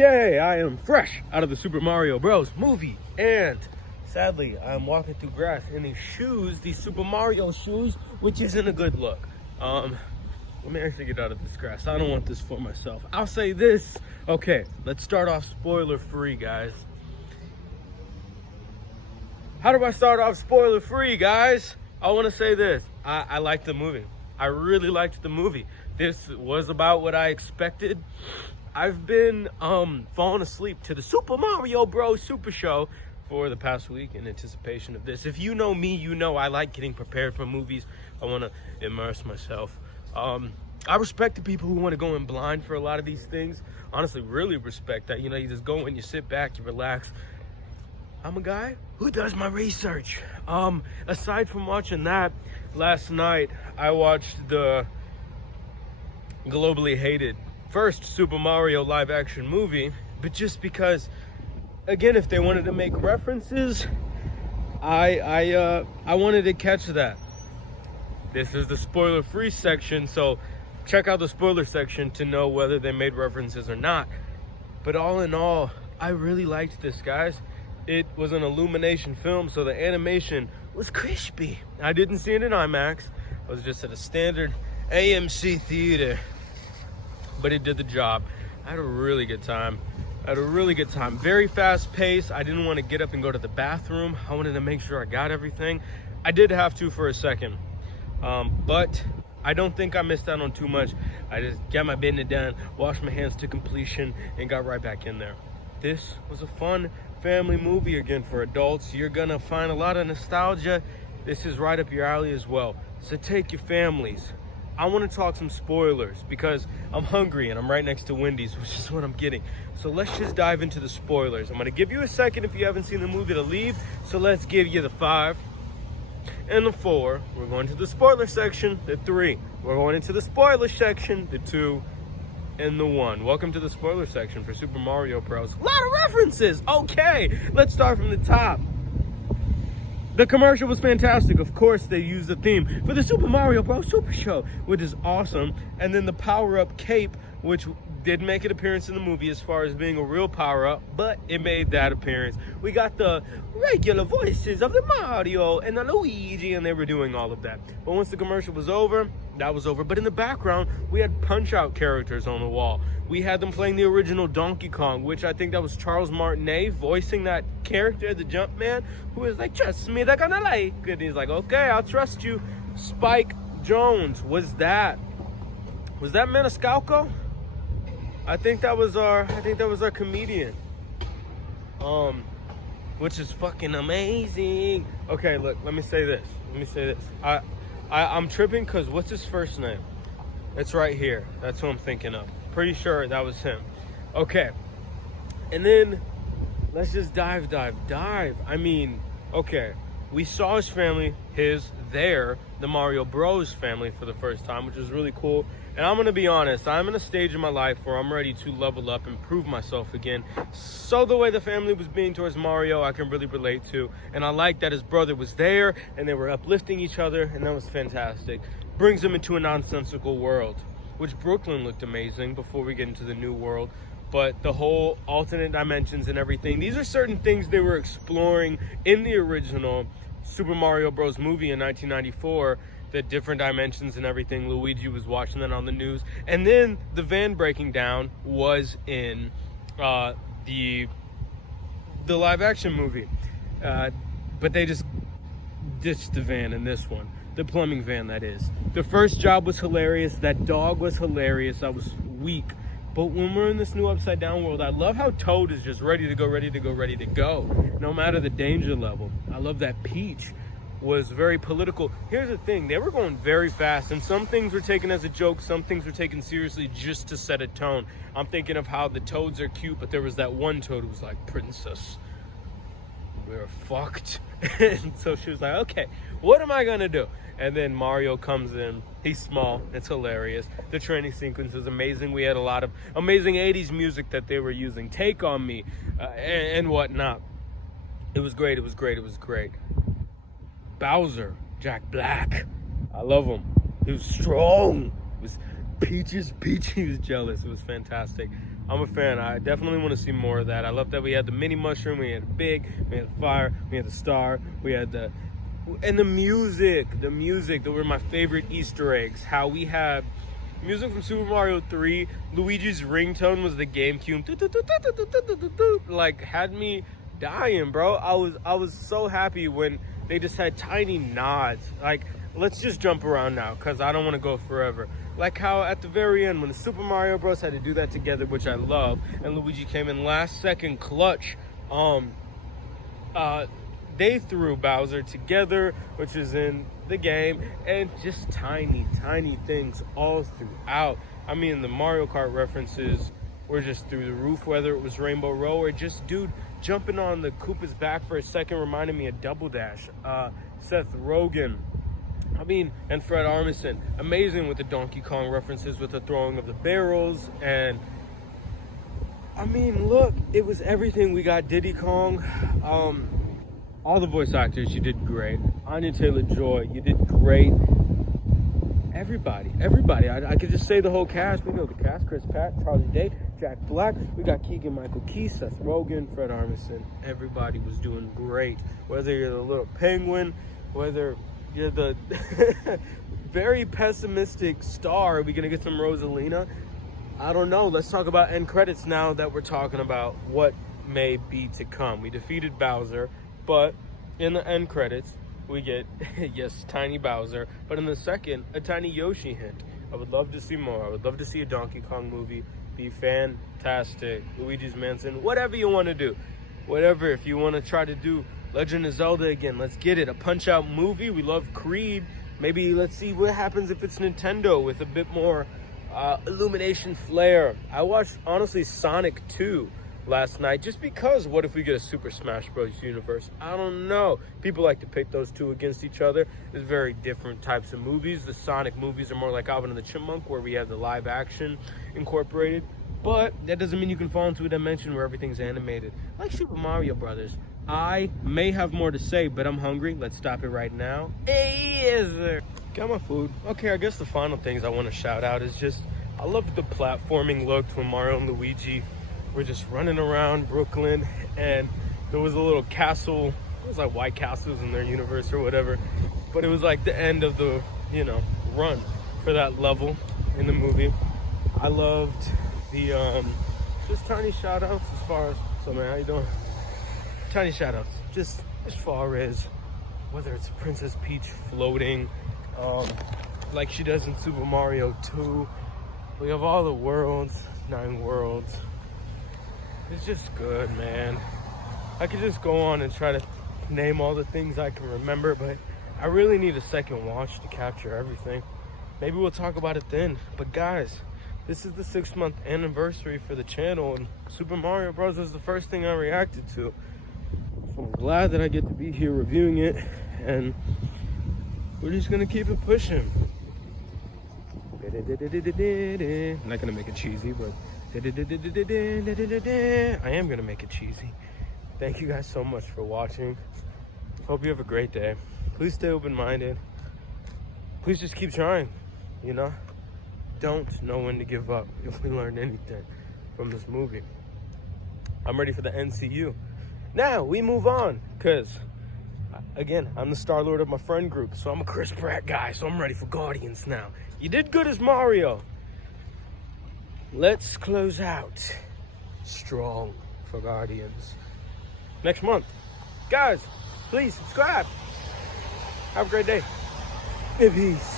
Okay, I am fresh out of the Super Mario Bros. Movie, and sadly, I'm walking through grass in these shoes, these Super Mario shoes, which isn't a good look. Let me actually get out of this grass. I don't want this for myself. I'll say this. Okay, let's start off spoiler-free, guys. How do I start off spoiler-free, guys? I want to say this. I liked the movie. I really liked the movie. This was about what I expected. I've been falling asleep to the Super Mario Bros. Super Show for the past week in anticipation of this. If you know me, you know I like getting prepared for movies. I want to immerse myself. I respect the people who want to go in blind for a lot of these things. Honestly, really respect that. You know, you just go in, you sit back, you relax. I'm a guy who does my research. Aside from watching that, last night I watched the globally hated first Super Mario live action movie, but just because, again, if they wanted to make references, I wanted to catch that. This is the spoiler free section, so check out the spoiler section to know whether they made references or not. But all in all, I really liked this, guys. It was an Illumination film, so the animation was crispy. I didn't see it in IMAX. I was just at a standard AMC theater, but it did the job. I had a really good time. Very fast pace. I didn't want to get up and go to the bathroom. I wanted to make sure I got everything. I did have to for a second, but I don't think I missed out on too much. I just got my business done, washed my hands to completion, and got right back in there. This was a fun family movie again for adults. You're gonna find a lot of nostalgia. This is right up your alley as well. So take your families. I want to talk some spoilers because I'm hungry and I'm right next to Wendy's, which is what I'm getting. So let's just dive into the spoilers. I'm going to give you a second if you haven't seen the movie to leave. So let's give you the 5 and the 4. We're going to the spoiler section, the 3. We're going into the spoiler section, the 2 and the 1. Welcome to the spoiler section for Super Mario Bros. A lot of references. Okay, let's start from the top. The commercial was fantastic. Of course, they used the theme for the Super Mario Bros. Super Show, which is awesome. And then the power-up cape, which did make an appearance in the movie as far as being a real power-up, but it made that appearance. We got the regular voices of the Mario and the Luigi, and they were doing all of that. But once the commercial was over, that was over. But in the background, we had Punch-Out characters on the wall. We had them playing the original Donkey Kong, which I think that was Charles Martinet voicing that character, the Jumpman, who was like, trust me, they're gonna like. And he's like, okay, I'll trust you. Spike Jones was that Maniscalco? I think that was our comedian. Which is fucking amazing. Okay, look, let me say this. I'm tripping because what's his first name? It's right here. That's who I'm thinking of. Pretty sure that was him. Okay. And then let's just dive. I mean, okay. We saw his family, the Mario Bros family for the first time, which was really cool. And I'm going to be honest, I'm in a stage in my life where I'm ready to level up and prove myself again. So the way the family was being towards Mario, I can really relate to. And I like that his brother was there and they were uplifting each other, and that was fantastic. Brings him into a nonsensical world, which Brooklyn looked amazing before we get into the new world. But the whole alternate dimensions and everything, these are certain things they were exploring in the original Super Mario Bros. Movie in 1994, the different dimensions and everything. Luigi was watching that on the news. And then the van breaking down was in the live action movie. But they just ditched the van in this one. The plumbing van, that is. The first job was hilarious. That dog was hilarious. I was weak. But when we're in this new upside down world, I love how Toad is just ready to go, no matter the danger level. I love that Peach was very political. Here's the thing, they were going very fast, and some things were taken as a joke, some things were taken seriously just to set a tone. I'm thinking of how the Toads are cute, but there was that one Toad who was like, princess, we're fucked. And so she was like, okay, what am I gonna do? And then Mario comes in. He's small. It's hilarious. The training sequence is amazing. We had a lot of amazing 80s music that they were using. Take on Me and whatnot. It was great. Bowser, Jack Black. I love him. He was strong. It was Peach. He was jealous. It was fantastic. I'm a fan. I definitely want to see more of that. I love that we had the mini mushroom, we had the big, we had the fire, we had the star, we had the, and the music that were my favorite Easter eggs. How we had music from Super Mario 3. Luigi's ringtone was the GameCube. Like, had me dying, bro. I was so happy when they just had tiny nods. Like, let's just jump around now, because I don't want to go forever. Like how at the very end, when the Super Mario Bros. Had to do that together, which I love, and Luigi came in last second clutch. They threw Bowser together, which is in the game, and just tiny things all throughout. I mean, the Mario Kart references were just through the roof, whether it was Rainbow Row or just dude jumping on the Koopa's back for a second reminded me of Double Dash. Seth Rogen, I mean, and Fred Armisen, amazing with the Donkey Kong references, with the throwing of the barrels. And I mean, look, it was everything. We got Diddy Kong. All the voice actors, you did great. Anya Taylor-Joy, you did great. Everybody. I could just say the whole cast. We know the cast: Chris Pratt, Charlie Day, Jack Black. We got Keegan-Michael Key, Seth Rogen, Fred Armisen. Everybody was doing great. Whether you're the little penguin, whether you're the very pessimistic star, are we gonna get some Rosalina? I don't know. Let's talk about end credits now that we're talking about what may be to come. We defeated Bowser, but in the end credits, we get, yes, tiny Bowser, but in the second, a tiny Yoshi hint. I would love to see more. I would love to see a Donkey Kong movie. Be fantastic. Luigi's Mansion, whatever you want to do. Whatever, if you want to try to do Legend of Zelda again, let's get it. A Punch-Out movie. We love Creed. Maybe let's see what happens if it's Nintendo with a bit more illumination flair. I watched, honestly, Sonic 2 last night, just because what if we get a Super Smash Bros. Universe? I don't know. People like to pit those two against each other. There's very different types of movies. The Sonic movies are more like Alvin and the Chipmunk, where we have the live action incorporated, but that doesn't mean you can fall into a dimension where everything's animated like Super Mario Brothers. I may have more to say, but I'm hungry. Let's stop it right now. Hey, yes, sir. Got my food. Okay, I guess the final things I want to shout out is just, I loved the platforming look when Mario and Luigi were just running around Brooklyn, and there was a little castle. It was like White Castles in their universe or whatever, but it was like the end of the, you know, run for that level in the movie. I loved the just tiny shout outs as far as, so man, how you doing? Tiny shout outs just as far as whether it's Princess Peach floating like she does in Super Mario 2. We have all the worlds, 9 worlds. It's just good, man. I could just go on and try to name all the things I can remember, but I really need a second watch to capture everything. Maybe we'll talk about it then. But guys, this is the 6-month anniversary for the channel, and Super Mario Bros. Was the first thing I reacted to. So I'm glad that I get to be here reviewing it, and we're just gonna keep it pushing. I'm not gonna make it cheesy, but I am gonna make it cheesy. Thank you guys so much for watching. Hope you have a great day. Please stay open-minded. Please just keep trying, you know? Don't know when to give up if we learned anything from this movie. I'm ready for the NCU. Now we move on, because again, I'm the Star-Lord of my friend group, so I'm a Chris Pratt guy, so I'm ready for Guardians now. You did good as Mario. Let's close out strong for Guardians next month. Guys, please subscribe. Have a great day. Peace.